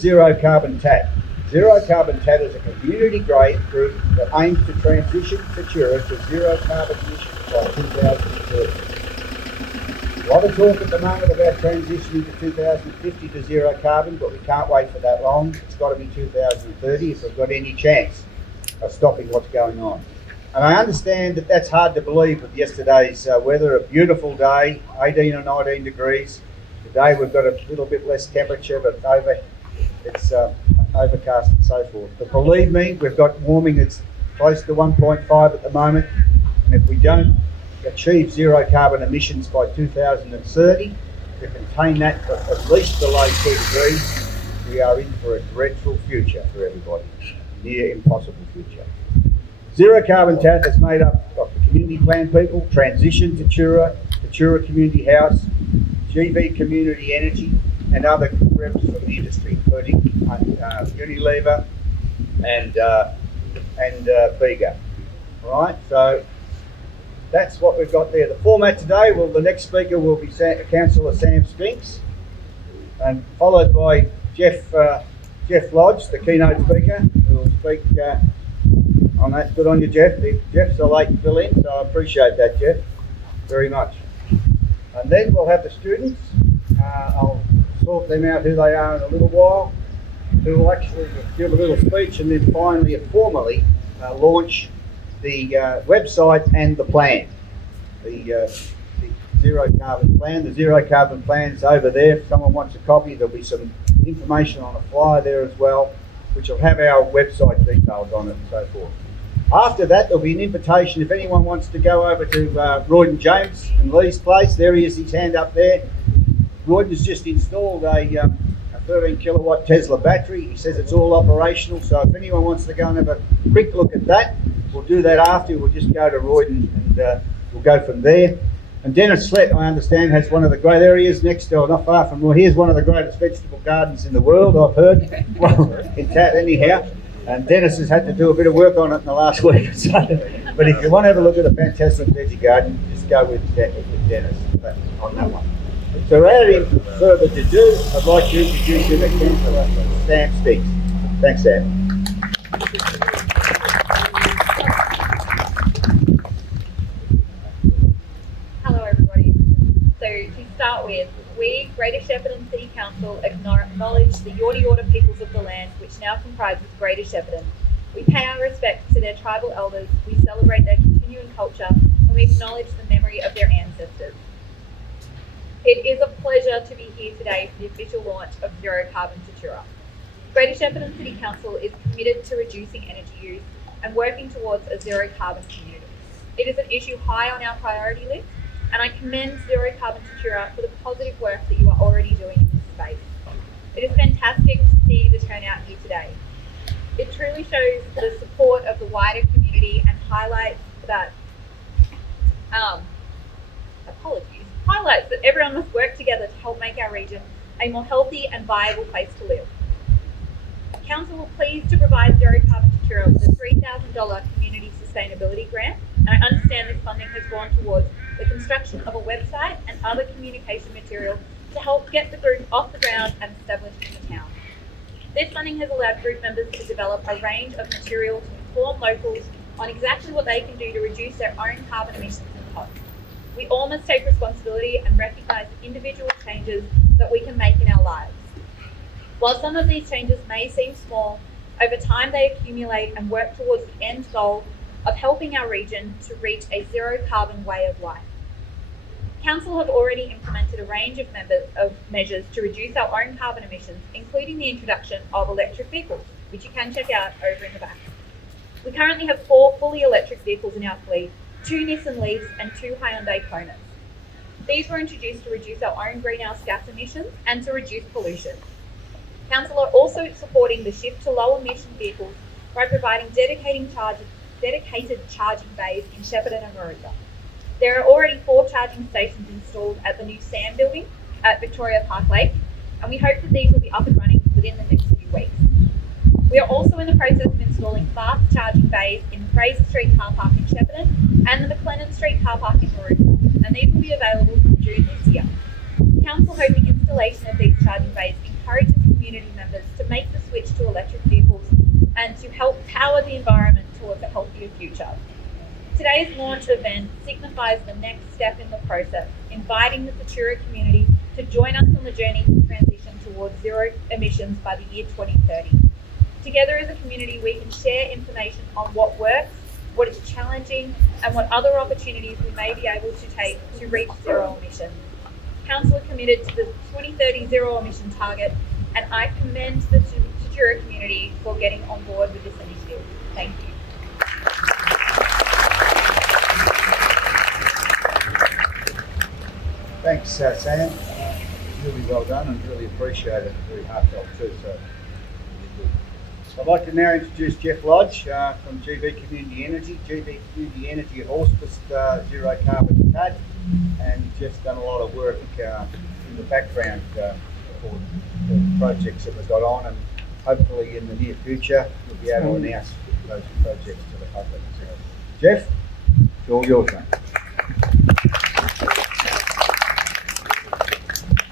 Zero Carbon TAT? Zero Carbon TAT is a community group that aims to transition Tatura to zero carbon emissions by 2030. A lot of talk at the moment about transitioning to 2050 to zero carbon, but we can't wait for that long. It's got to be 2030 if we've got any chance of stopping what's going on. And I understand that that's hard to believe with yesterday's weather, a beautiful day, 18 or 19 degrees. Today we've got a little bit less temperature, but it's overcast and so forth. But believe me, we've got warming that's close to 1.5 at the moment. And if we don't achieve zero carbon emissions by 2030, to contain that for at least below 2 degrees, we are in for a dreadful future for everybody, near impossible future. Zero Carbon TAT is made up of the community plan people, Transition Tatura, Tatura Community House, GV Community Energy, and other reps from the industry, including Unilever and Bega. All right, so that's what we've got there. The format today, well, the next speaker will be Councillor Sam Spinks, and followed by Jeff Lodge, the keynote speaker, who will speak on that. Good on you, Jeff. Jeff's a late fill-in, so I appreciate that, Jeff, very much. And then we'll have the students. I'll sort them out who they are in a little while, who will actually give a little speech and then finally and formally launch the website and the plan, the Zero Carbon Plan. The Zero Carbon Plan is over there. If someone wants a copy, there'll be some information on a flyer there as well, which will have our website details on it and so forth. After that, there'll be an invitation if anyone wants to go over to Royden James and Lee's place. There he is, his hand up there. Royden's just installed a 13 kilowatt Tesla battery. He says it's all operational, so if anyone wants to go and have a quick look at that, we'll do that after. We'll just go to Royden and we'll go from there. And Dennis Slett, I understand, has one of the great areas next door, not far from Roy. Here's one of the greatest vegetable gardens in the world, I've heard. Well, in TAT anyhow. And Dennis has had to do a bit of work on it in the last week or so. But if you want to have a look at a fantastic veggie garden, just go with Dennis on that one. So without any further ado, I'd like to introduce you to Councillor Sam Spinks. Thanks, Sam. Hello everybody. So to start with, we, Greater Shepparton City Council, acknowledge the Yorta Yorta peoples of the land which now comprises Greater Shepparton. We pay our respects to their tribal elders, we celebrate their continuing culture, and we acknowledge the memory of their ancestors. It is a pleasure to be here today for the official launch of Zero Carbon Tatura. Greater Shepparton City Council is committed to reducing energy use and working towards a zero carbon community. It is an issue high on our priority list, and I commend Zero Carbon Tatura for the positive work that you are already doing in this space. It is fantastic to see the turnout here today. It truly shows the support of the wider community and highlights that that everyone must work together to help make our region a more healthy and viable place to live. Council will please to provide Zero Carbon Tatura with a $3,000 community sustainability grant, and I understand this funding has gone towards the construction of a website and other communication material to help get the group off the ground and established in the town. This funding has allowed group members to develop a range of material to inform locals on exactly what they can do to reduce their own carbon emissions and costs. We all must take responsibility and recognise the individual changes that we can make in our lives. While some of these changes may seem small, over time they accumulate and work towards the end goal of helping our region to reach a zero carbon way of life. Council have already implemented a range of measures to reduce our own carbon emissions, including the introduction of electric vehicles, which you can check out over in the back. We currently have 4 fully electric vehicles in our fleet, 2 Nissan Leafs and 2 Hyundai Konas. These were introduced to reduce our own greenhouse gas emissions and to reduce pollution. Council are also supporting the shift to low emission vehicles by providing dedicated charging bays in Shepparton and Maroondah. There are already 4 charging stations installed at the new SAM building at Victoria Park Lake, and we hope that these will be up and running within the next few weeks. We are also in the process of installing fast charging bays in Fraser Street car park in Shepparton and the McLennan Street car park in Maroondah, and these will be available from June this year. Council hope the installation of these charging bays encourages community members to make the switch to electric vehicles and to help power the environment towards a healthier future. Today's launch event signifies the next step in the process, inviting the Tatura community to join us on the journey to transition towards zero emissions by the year 2030. Together as a community, we can share information on what works, what is challenging, and what other opportunities we may be able to take to reach zero emissions. Council are committed to the 2030 zero emission target, and I commend the Tatura community for getting on board with this initiative. Thank you. Thanks, Sam. Really well done and really appreciate it. Very heartfelt too. So, I'd like to now introduce Jeff Lodge from GB Community Energy. GB Community Energy have auspiced Zero Carbon TAD, and Jeff's done a lot of work in the background for the projects that we've got on, and hopefully in the near future we'll be able to announce those projects to the public. So, Jeff, it's all yours, mate.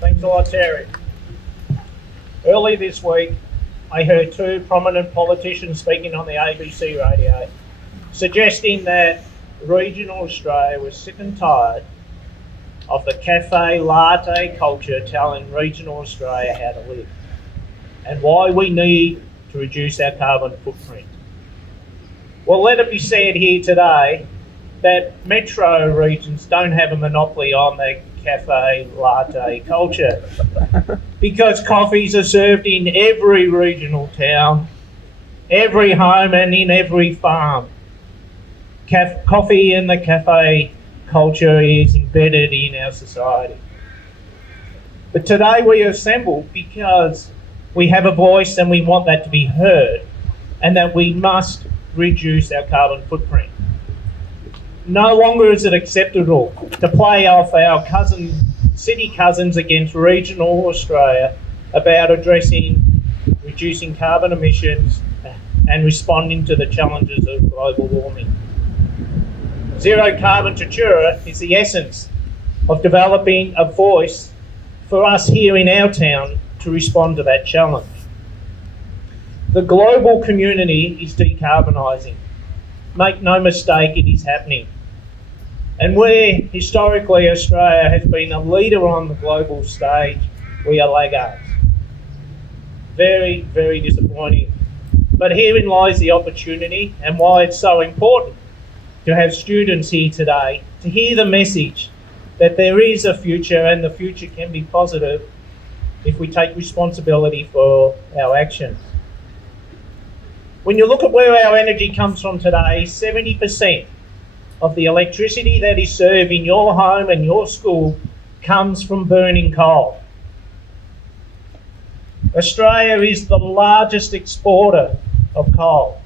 Thanks a lot, Terry. Early this week, I heard two prominent politicians speaking on the ABC radio, suggesting that regional Australia was sick and tired of the cafe latte culture telling regional Australia how to live, and why we need to reduce our carbon footprint. Well, let it be said here today that metro regions don't have a monopoly on the cafe latte culture, because coffees are served in every regional town, every home and in every farm. Coffee and the cafe culture is embedded in our society. But today we are assembled because we have a voice and we want that to be heard, and that we must reduce our carbon footprint. No longer is it acceptable to play off our city cousins against regional Australia about addressing reducing carbon emissions and responding to the challenges of global warming. Zero Carbon Tatura is the essence of developing a voice for us here in our town to respond to that challenge. The global community is decarbonising. Make no mistake, it is happening. And where historically Australia has been a leader on the global stage, we are laggards. Very, very disappointing. But herein lies the opportunity, and why it's so important to have students here today to hear the message that there is a future, and the future can be positive if we take responsibility for our actions. When you look at where our energy comes from today, 70% of the electricity that is served in your home and your school comes from burning coal. Australia is the largest exporter of coal.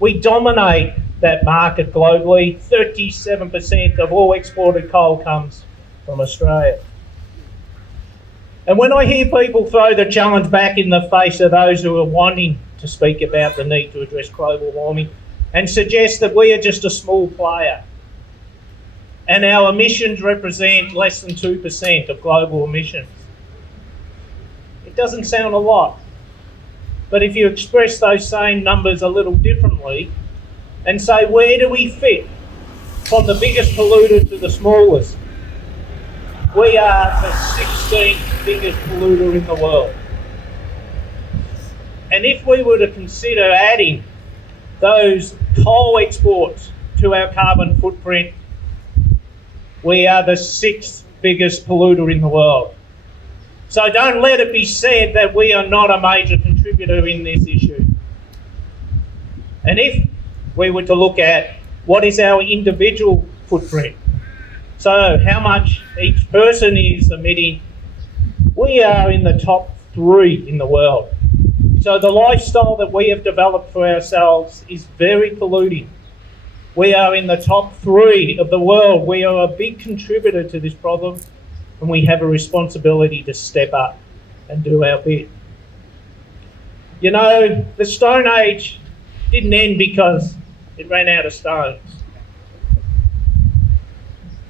We dominate that market globally. 37% of all exported coal comes from Australia. And when I hear people throw the challenge back in the face of those who are wanting to speak about the need to address global warming, and suggest that we are just a small player, and our emissions represent less than 2% of global emissions. It doesn't sound a lot, but if you express those same numbers a little differently and say, where do we fit from the biggest polluter to the smallest? We are the 16th biggest polluter in the world. And if we were to consider adding those coal exports to our carbon footprint, we are the 6th biggest polluter in the world. So don't let it be said that we are not a major contributor in this issue. And if we were to look at what is our individual footprint, so how much each person is emitting, we are in the top 3 in the world. So the lifestyle that we have developed for ourselves is very polluting. We are in the top 3 of the world. We are a big contributor to this problem, and we have a responsibility to step up and do our bit. You know, the Stone Age didn't end because it ran out of stones.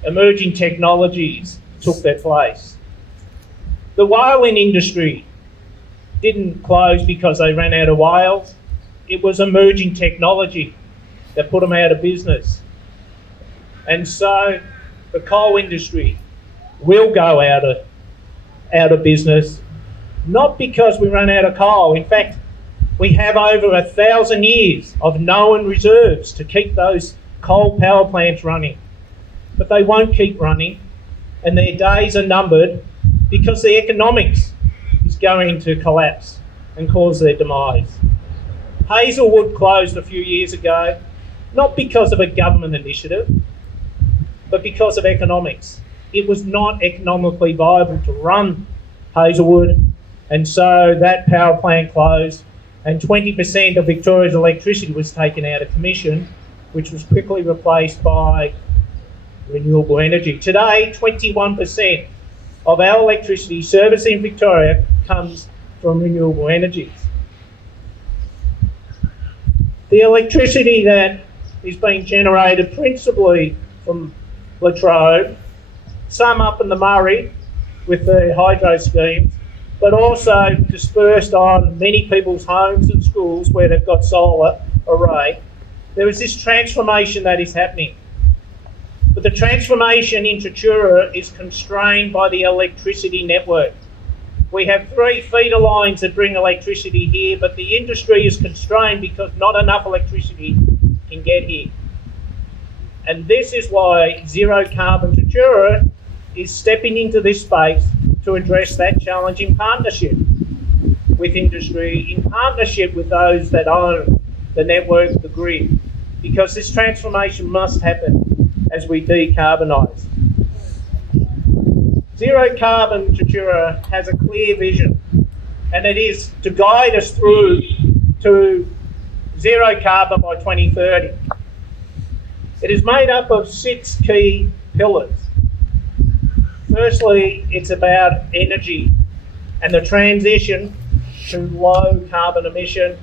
Emerging technologies took their place. The whaling industry didn't close because they ran out of whales. It was emerging technology that put them out of business. And so the coal industry will go out of business, not because we run out of coal. In fact, we have over 1,000 years of known reserves to keep those coal power plants running. But they won't keep running, and their days are numbered because the economics is going to collapse and cause their demise. Hazelwood closed a few years ago, not because of a government initiative, but because of economics. It was not economically viable to run Hazelwood, and so that power plant closed, and 20% of Victoria's electricity was taken out of commission, which was quickly replaced by renewable energy. Today, 21% of our electricity service in Victoria comes from renewable energies. The electricity that is being generated principally from Latrobe, some up in the Murray with the hydro schemes, but also dispersed on many people's homes and schools where they've got solar array. There is this transformation that is happening. But the transformation in Tatura is constrained by the electricity network. We have 3 feeder lines that bring electricity here, but the industry is constrained because not enough electricity can get here. And this is why Zero Carbon Tatura is stepping into this space to address that challenge in partnership with industry, in partnership with those that own the network, the grid, because this transformation must happen as we decarbonise. Zero Carbon Tatura has a clear vision, and it is to guide us through to zero carbon by 2030. It is made up of 6 key pillars. Firstly, it's about energy and the transition to low carbon emission,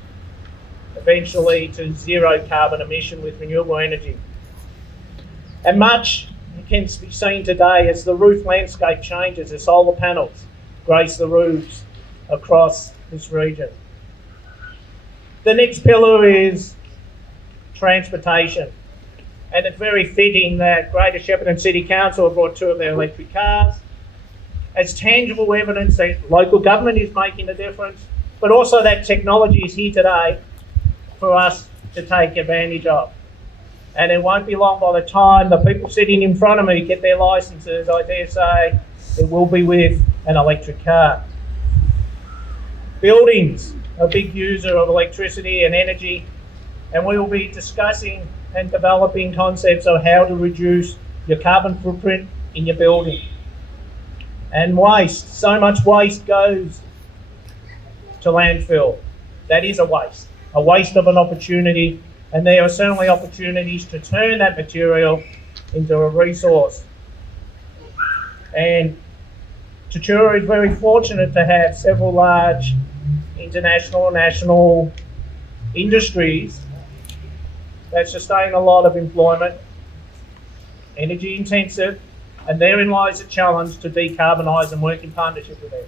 eventually to zero carbon emission with renewable energy. And much can be seen today as the roof landscape changes as solar panels grace the roofs across this region. The next pillar is transportation. And it's very fitting that Greater Shepparton City Council have brought 2 of their electric cars as tangible evidence that local government is making a difference, but also that technology is here today for us to take advantage of. And it won't be long by the time the people sitting in front of me get their licences, I dare say, it will be with an electric car. Buildings, a big user of electricity and energy, and we will be discussing and developing concepts of how to reduce your carbon footprint in your building. And waste, so much waste goes to landfill. That is a waste of an opportunity, and there are certainly opportunities to turn that material into a resource. And Tatura is very fortunate to have several large international and national industries that sustain a lot of employment, energy intensive, and therein lies a challenge to decarbonise and work in partnership with them.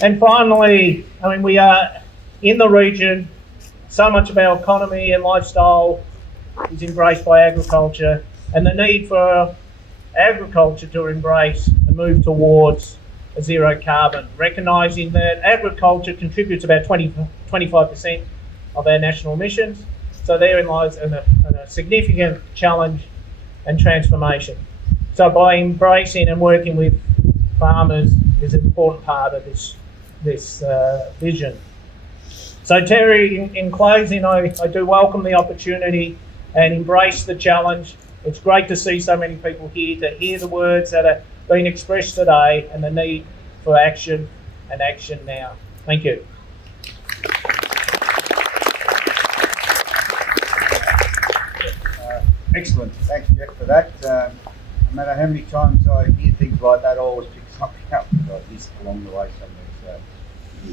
And finally, we are in the region, so much of our economy and lifestyle is embraced by agriculture, and the need for agriculture to embrace and move towards a zero carbon, recognising that agriculture contributes about 25% of our national emissions. So therein lies a significant challenge and transformation. So by embracing and working with farmers is an important part of this vision. So Terry, in closing, I do welcome the opportunity and embrace the challenge. It's great to see so many people here to hear the words that are being expressed today and the need for action and action now. Thank you. Excellent. Thanks, Jeff, for that. No matter how many times I hear things like that, I always pick something up like this along the way somewhere.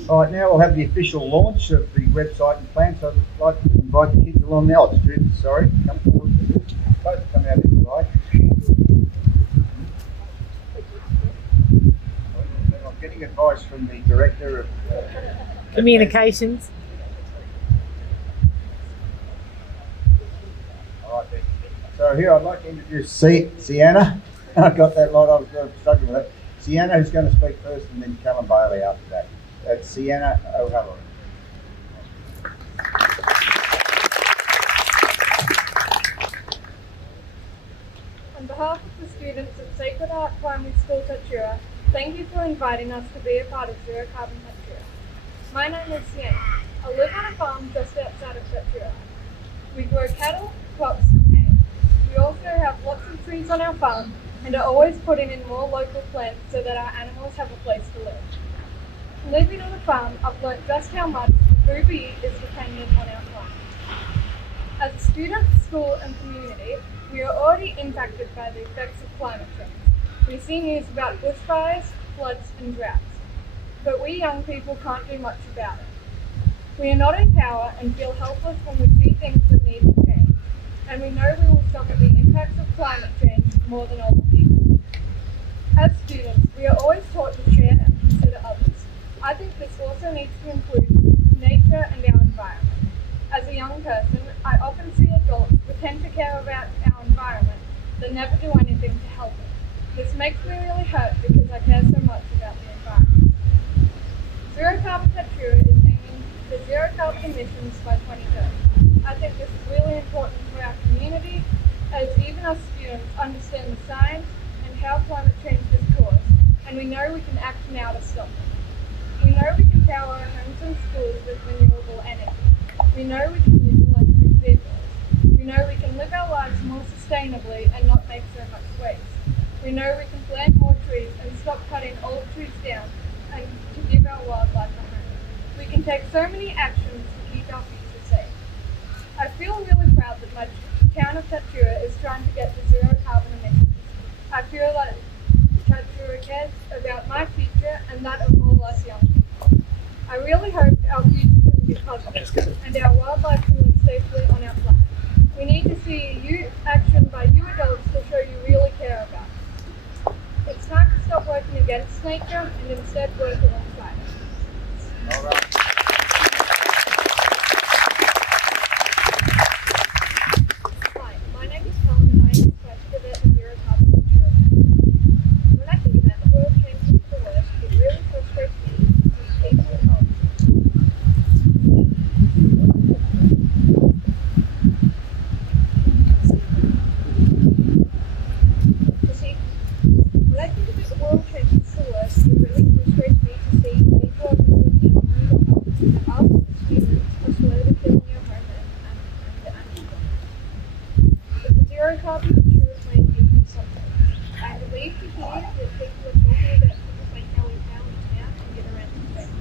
So, all right, now we'll have the official launch of the website and plan. So I'd like to invite the kids along now. Students, sorry, come forward. Both come out if you like. I'm getting it advice from the Director of Communications. All right, then. So here I'd like to introduce Sienna. I got that lot, I was struggling with it. Sienna, who's going to speak first, and then Callum Bailey after that. That's Sienna O'Halloran. On behalf of the students at Sacred Heart Primary School, Tatura, thank you for inviting us to be a part of Zero Carbon Tatura. My name is Sienna. I live on a farm just outside of Tatura. We grow cattle, crops and hay. We also have lots of trees on our farm and are always putting in more local plants so that our animals have a place to live. Living on a farm, I've learnt just how much the food we eat is dependent on our climate. As a student, school and community, we are already impacted by the effects of climate change. We see news about bushfires, floods and droughts. But we young people can't do much about it. We are not in power and feel helpless when we see things that need to change. And we know we will suffer the impacts of climate change more than older people. As students, we are always taught to share and consider others. I think this also needs to include nature and our environment. As a young person, I often see adults pretend to care about our environment, but never do anything to help it. This makes me really hurt because I care so much about the environment. Zero Carbon Tatura is aiming for zero carbon emissions by 2030. I think this is really important for our community, as even us students understand the science and how climate change is caused, and we know we can act now to stop it. We know we can power our homes and schools with renewable energy. We know we can use electric vehicles. We know we can live our lives more sustainably and not make so much waste. We know we can plant more trees and stop cutting old trees down and to give our wildlife a home. We can take so many actions to keep our future safe. I feel really proud that my town of Tatura is trying to get to zero carbon emissions. I feel that Tatura cares about my future and that of all us young people. I really hope our future can be positive and our wildlife can live safely on our planet. We need to see action by you adults to show you really care about it. It's time to stop working against nature and instead work alongside it. All right. Hi, my name is Helen and I am excited about the Zero Carbon Tatura. When I think about the world changing for the worse, it really frustrates me because people are when I think about the world changing for the worse, it really frustrates me to see people are completely ignoring the fact that us as humans are slowly killing our home and the animals. But the Zero Carbon Tatura plan gives me something. I'm relieved to hear that people are talking about things like how we power the town and get around the station.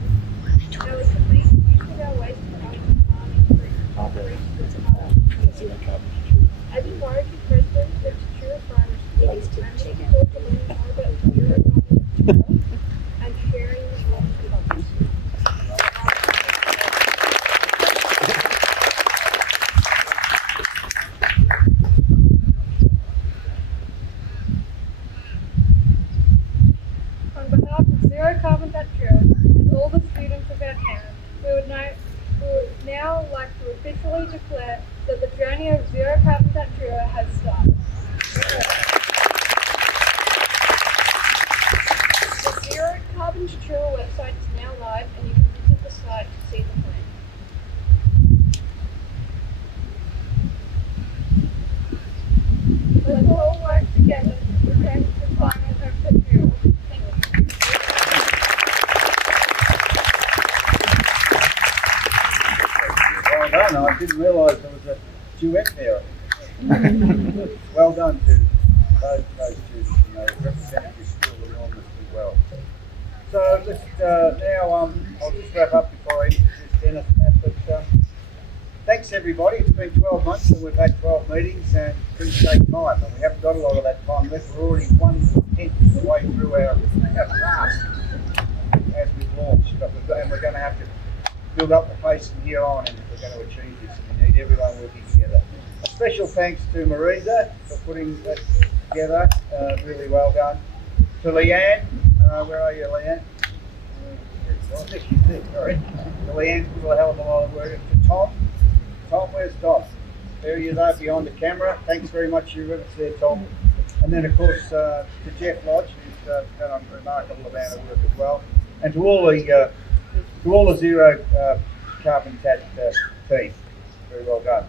How we can make use of our waste to help the farming through operations with carbon. As a Warwickshire president of Tatura Primary School, I'm looking forward to learning more about the Zero Carbon Tatura and sharing the knowledge with others. On behalf of Zero Carbon Tatura and all the students of our town, we would now like to officially declare that the journey of Zero Carbon Tatura has started. The Zero Carbon Tatura website is now live and you can visit the site to see the plan. Let's all work together to protect the climate of Tatura. Thank you. Well done. I didn't realise there was a duet there. Well done to those two, representing your school enormously well. So let's now, I'll just wrap up before I introduce Dennis and that, but thanks everybody. It's been 12 months and we've had 12 meetings and things take time and we haven't got a lot of that time left. We're already 1/10 of the way through our task as we've launched, and we're going to have to build up the pace from here on and if we're going to achieve this. And we need everyone working together. A special thanks to Marisa for putting that together. Really well done. To Leanne, where are you, Leanne? Well, I think you did, sorry. Leanne put a hell of a lot of work into Tom. Tom, where's Tom? There he is out behind the camera. Thanks very much for your efforts there, Tom. And then, of course, to Jeff Lodge, who's done a remarkable amount of work as well. And to all the zero carbon tat team. Very well done.